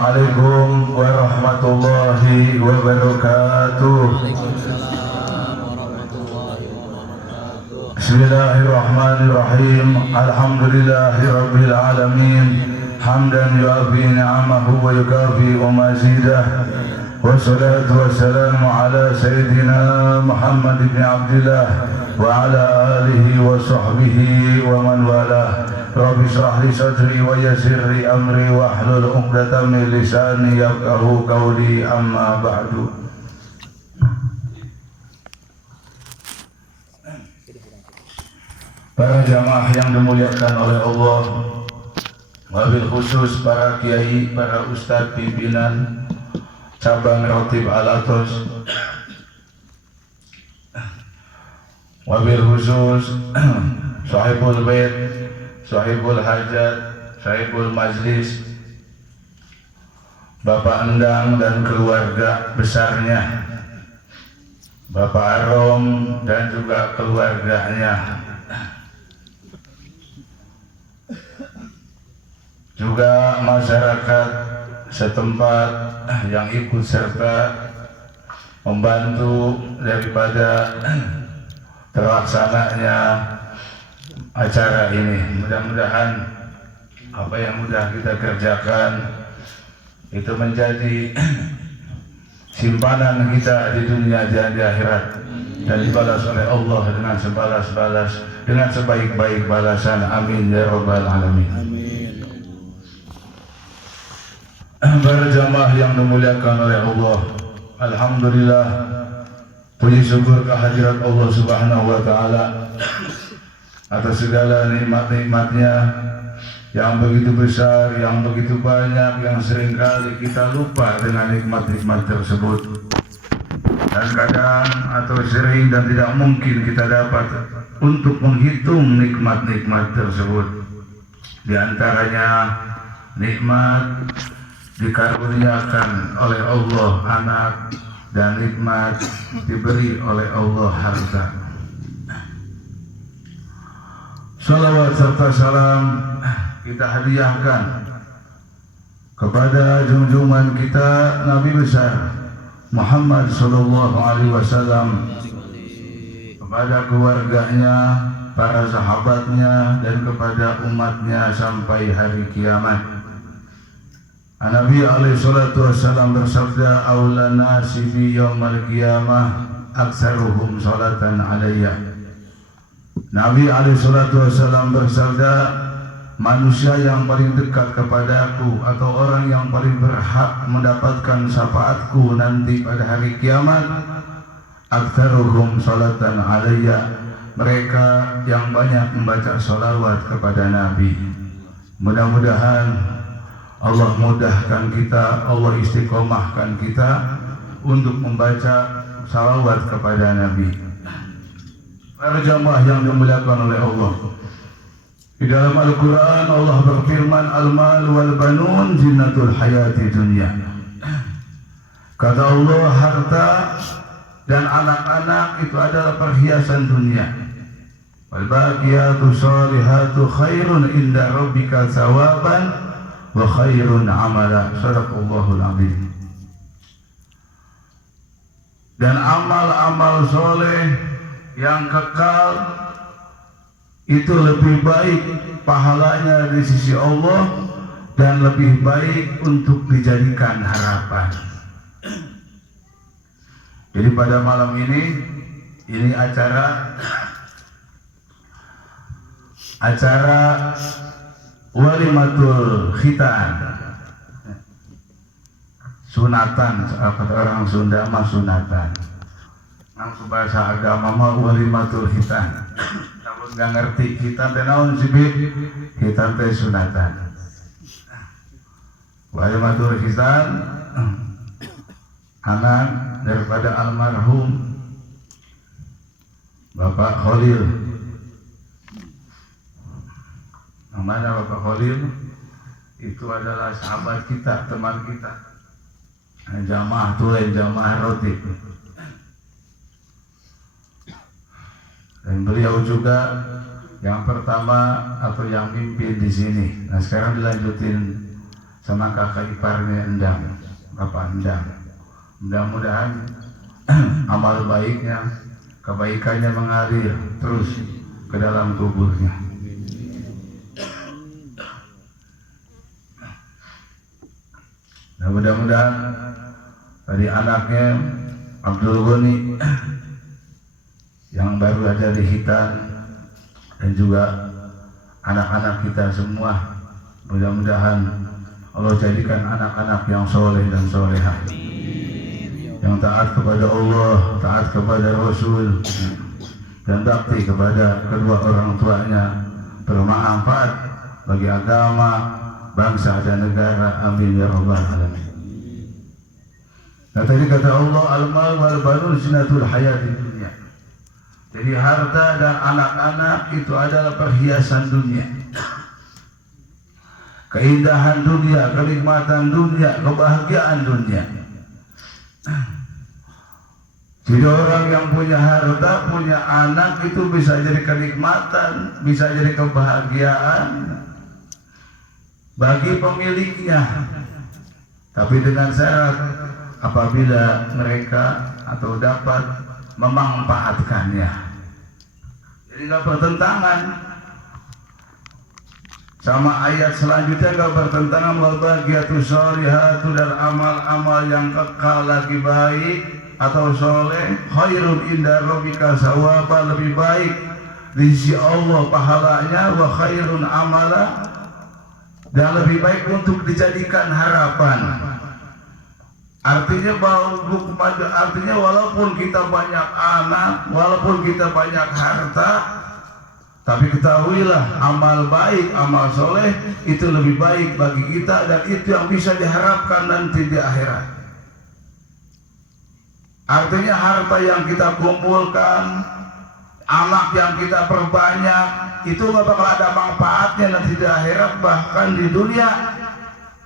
Assalamualaikum warahmatullahi wabarakatuh. Bismillahirrahmanirrahim. Alhamdulillahi rabbil alamin. Hamdan yu'afi ni'amahu wa yukafi wa mazidah. Wassalatu wassalamu ala sayyidina Muhammad ibn Abdillah wa ala alihi wa sahbihi wa man walah. Rabbi shrah li sadri wa yassir li amri wa hlul 'uqdatam min lisani yafqahu qawli, amma ba'du. Para jamaah yang dimuliakan oleh Allah, wabil khusus para kiai, para ustadz pimpinan cabang Rotib Al-Atos, wabil khusus sahibul bait, sahibul hajat, sahibul majlis, Bapak Endang dan keluarga besarnya, Bapak Arom dan juga keluarganya, juga masyarakat setempat yang ikut serta membantu daripada terlaksananya acara ini. Mudah-mudahan apa yang sudah kita kerjakan itu menjadi simpanan kita di dunia dan di akhirat, dan dibalas oleh Allah dengan sebalas-balas, dengan sebaik-baik balasan. Amin ya rabbal alamin. Para jamaah yang dimuliakan oleh Allah, alhamdulillah, puji syukur kehadirat Allah Subhanahu wa taala atas segala nikmat-nikmatnya yang begitu besar, yang begitu banyak, yang seringkali kita lupa dengan nikmat-nikmat tersebut. Dan kadang atau sering dan tidak mungkin kita dapat untuk menghitung nikmat-nikmat tersebut. Di antaranya nikmat dikaruniakan oleh Allah anak, dan nikmat diberi oleh Allah harta. Salawat serta salam kita hadiahkan kepada junjungan kita Nabi besar Muhammad sallallahu alaihi wasallam, kepada keluarganya, para sahabatnya, dan kepada umatnya sampai hari kiamat. Nabi alaihi salatu wassalam bersabda, "Aula nasi fi yaumil qiyamah aktsaruhum salatan alayya." Nabi alaihi salatu wassalam bersabda, manusia yang paling dekat kepadaku atau orang yang paling berhak mendapatkan syafaatku nanti pada hari kiamat, aktsaruhum salatan alayya, mereka yang banyak membaca salawat kepada Nabi. Mudah-mudahan Allah mudahkan kita, Allah istiqomahkan kita untuk membaca salawat kepada Nabi. Para jamaah yang dimuliakan oleh Allah, di dalam Al-Quran Allah berfirman, "Al-mal wal banun zinatul hayati dunya." Kata Allah, harta dan anak-anak itu adalah perhiasan dunia. Wal baqiyatu shalihatu khairun inda rabbika thawaban wa khairun amala. Shadaqallahul azim. Dan amal-amal soleh yang kekal itu lebih baik pahalanya di sisi Allah dan lebih baik untuk dijadikan harapan. Jadi pada malam ini acara walimatul khitan, sunatan, kata orang Sunda mah sunatan, langsung bahasa agama mah walimatul khitan. Kamu nggak ngerti khitan teh naon sih, khitan teh sunatan. Walimatul khitan anak daripada almarhum Bapak Khalil. Namanya Bapak Khalil itu adalah sahabat kita, teman kita, jamaah tulen, jamaah Rotib. Dan beliau juga yang pertama atau yang mimpin di sini. Nah sekarang dilanjutin sama kakak iparnya Endang, Bapak Endang. Mudah-mudahan amal baiknya, kebaikannya mengalir terus ke dalam kuburnya. Nah, mudah-mudahan dari anaknya Abdul Ghani yang baru aja di Hitan dan juga anak-anak kita semua, mudah-mudahan Allah jadikan anak-anak yang soleh dan solehah, yang taat kepada Allah, taat kepada Rasul, dan bakti kepada kedua orang tuanya, bermanfaat bagi agama, bangsa dan negara. Amin ya rabbal alamin. Nah, tadi kata Allah, al-mal wal banun zinatul hayatid dunya. Jadi harta dan anak-anak itu adalah perhiasan dunia, keindahan dunia, kenikmatan dunia, kebahagiaan dunia. Jadi orang yang punya harta, punya anak itu bisa jadi kenikmatan, bisa jadi kebahagiaan bagi pemiliknya. Tapi dengan syarat apabila mereka atau dapat memanfaatkannya. Jadi nggak bertentangan sama ayat selanjutnya, nggak bertentangan wal baqiyatus sholihatu, dan amal-amal yang kekal lagi baik atau soleh, khairun inda rabbika sawaba, lebih baik di sisi Allah pahalanya, wa khairun amala, dan lebih baik untuk dijadikan harapan. Artinya walaupun kita banyak anak, walaupun kita banyak harta, tapi ketahuilah amal baik, amal soleh itu lebih baik bagi kita, dan itu yang bisa diharapkan nanti di akhirat. Artinya harta yang kita kumpulkan, anak yang kita perbanyak, itu gak bakal ada manfaatnya nanti di akhirat, bahkan di dunia,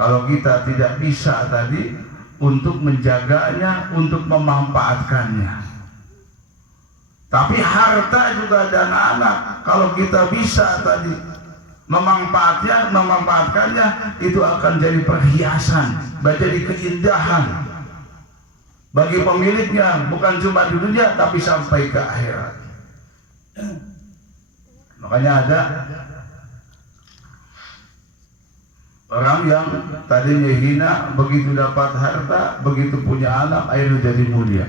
kalau kita tidak bisa tadi untuk menjaganya, untuk memanfaatkannya. Tapi harta juga dan anak, kalau kita bisa tadi memanfaatkannya, itu akan jadi perhiasan, jadi keindahan bagi pemiliknya, bukan cuma di dunia tapi sampai ke akhirat. Makanya ada orang yang tadinya hina, begitu dapat harta, begitu punya anak, akhirnya jadi mulia.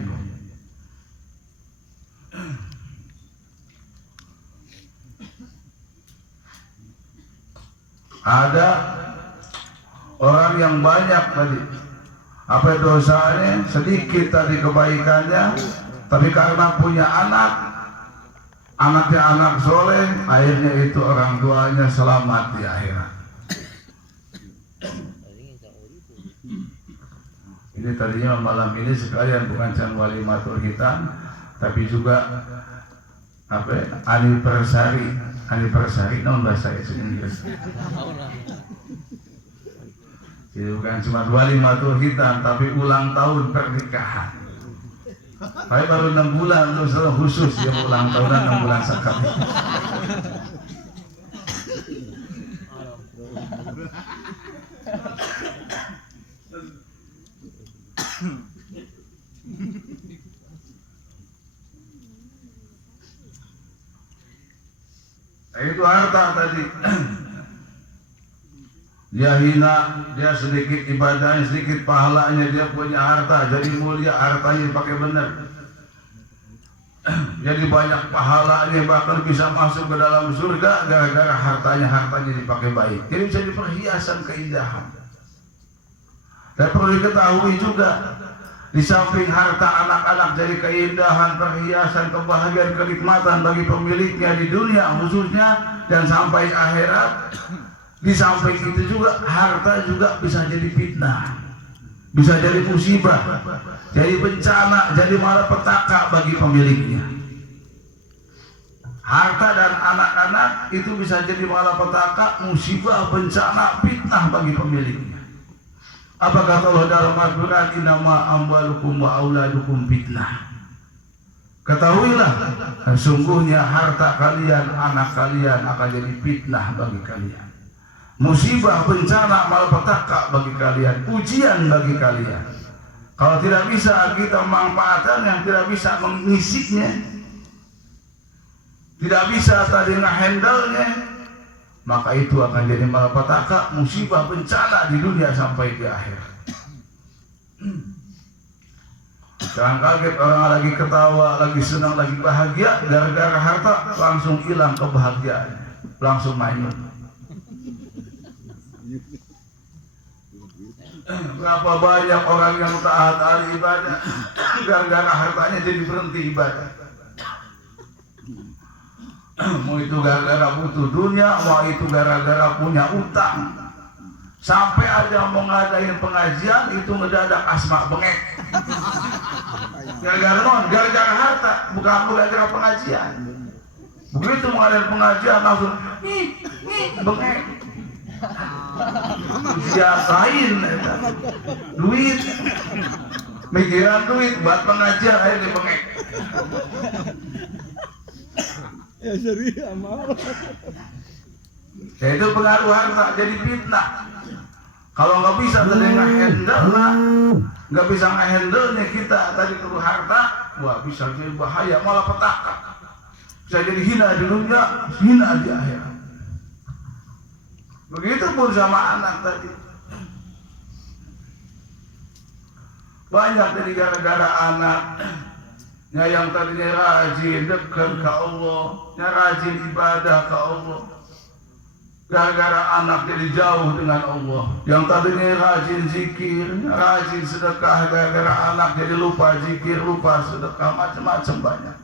Ada orang yang banyak tadi, apa dosanya, sedikit tadi kebaikannya, tapi karena punya anak, anaknya anak soleh, akhirnya itu orang tuanya selamat di akhirat. Ini tadinya malam ini sekalian bukan cuma walimatul hitam, tapi juga anniversary, non bahasa Inggris. Jadi bukan cuma walimatul hitam, tapi ulang tahun pernikahan. Saya baru 6 bulan, khusus yang ulang tahunan 6 bulan sekali. Itu harta tadi. Dia hina, dia sedikit ibadahnya, sedikit pahalanya, dia punya harta, jadi mulia, hartanya dipakai benar. Jadi banyak pahalanya, bahkan bisa masuk ke dalam surga gara-gara hartanya dipakai baik. Jadi bisa diperhiasan keindahan. Dan perlu diketahui juga, di samping harta anak-anak jadi keindahan, perhiasan, kebahagiaan, kenikmatan bagi pemiliknya di dunia khususnya dan sampai akhirat. Di samping itu juga harta juga bisa jadi fitnah, bisa jadi musibah, jadi bencana, jadi malapetaka bagi pemiliknya. Harta dan anak-anak itu bisa jadi malapetaka, musibah, bencana, fitnah bagi pemiliknya. Apa kata Allah dalam Al-Quran? Innama amwalukum wa auladukum fitnah. Ketahuilah, sesungguhnya harta kalian, anak kalian akan jadi fitnah bagi kalian. musibah, bencana, malapetaka bagi kalian, ujian bagi kalian. Kalau tidak bisa kita memanfaatkan, yang tidak bisa mengisinya, tidak bisa tadi ngehandle-nya, maka itu akan jadi malapetaka, musibah, bencana di dunia sampai di akhirat. Jangan kaget orang lagi ketawa, lagi senang, lagi bahagia, gara-gara harta langsung hilang kebahagiaannya, langsung manyun. Berapa banyak orang yang taat ahli ibadah, gara-gara hartanya jadi berhenti ibadah. Mau itu gara-gara butuh dunia, mau itu gara-gara punya utang. Sampai aja mau ngadain pengajian itu ngedadak asma bengek. Gara-gara non, gara-gara harta, bukan gara-gara pengajian. Begitu mau ngadain pengajian langsung bengek. Siasain duit, mikiran duit buat pengajian akhirnya bengek. Ya serius amal. Ya itu pengaruh harta jadi fitnah. Kalau nggak bisa tadi ngehandle lah, nggak bisa ngehandle-nya kita tadi perlu harta, wah bisa jadi bahaya, malah petaka. Bisa jadi hina di dunia, hina di akhirat. Begitu pun sama anak tadi. Banyak dari gara-gara anaknya yang tadinya rajin dekat ke Allah, yang rajin ibadah ke Allah. Gara-gara anak jadi jauh dengan Allah. Yang tadinya rajin zikir, rajin sedekah, gara-gara anak jadi lupa zikir, lupa sedekah, macam-macam banyak.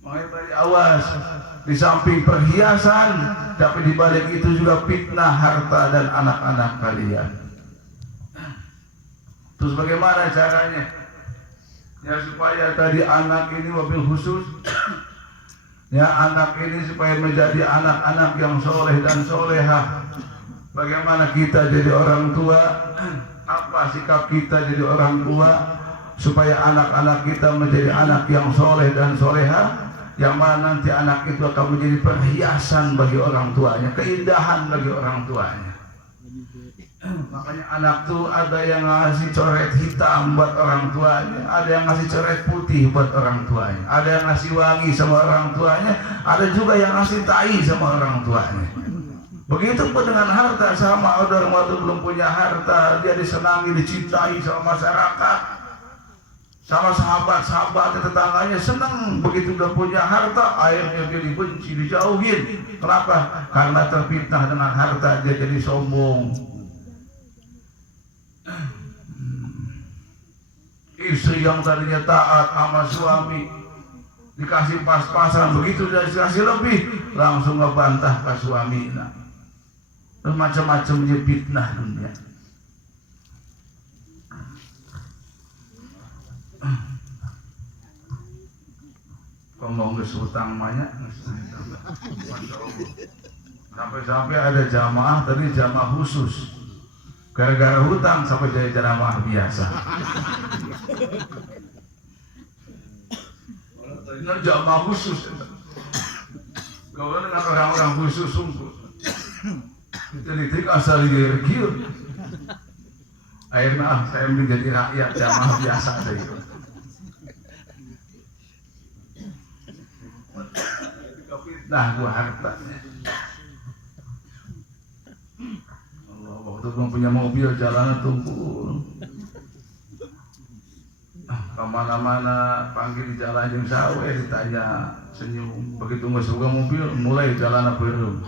Makanya tadi awas, di samping perhiasan, tapi di balik itu juga fitnah harta dan anak-anak kalian. Terus bagaimana caranya? Ya supaya tadi anak ini wabil khusus, ya anak ini supaya menjadi anak-anak yang soleh dan solehah. Bagaimana kita jadi orang tua? Apa sikap kita jadi orang tua? Supaya anak-anak kita menjadi anak yang soleh dan solehah, yang mana nanti anak itu akan menjadi perhiasan bagi orang tuanya, keindahan bagi orang tuanya. Makanya anak tuh ada yang ngasih coret hitam buat orang tuanya, ada yang ngasih coret putih buat orang tuanya, ada yang ngasih wangi sama orang tuanya, ada juga yang ngasih tai sama orang tuanya. Begitu pun dengan harta, sama orang waktu belum punya harta, dia disenangi, dicintai sama masyarakat, sama sahabat-sahabat tetangganya senang. Begitu udah punya harta, akhirnya dia dibenci, dijauhin. Kenapa? Karena terfitnah dengan harta, dia jadi sombong. Istri yang tadinya taat sama suami dikasih pas-pasan, begitu udah dikasih lebih langsung ngebantah ke suami. Nah, macam-macamnya fitnah dunia. Kalau nggak hutang banyak, sampai-sampai ada jamaah tadi jamaah khusus, gara-gara hutang sampai jadi jamaah biasa. Ini jamaah khusus, kalau dengan orang-orang khusus sungguh, jadi asal digiur. Akhirnya saya menjadi rakyat jamaah biasa saja. Nah, gua hartanya. Allah, waktu belum punya mobil, jalanan tumpul. Kemana-mana panggil di jalan yang sawe, ditanya senyum. Begitu nggak suka mobil, mulai jalan belum.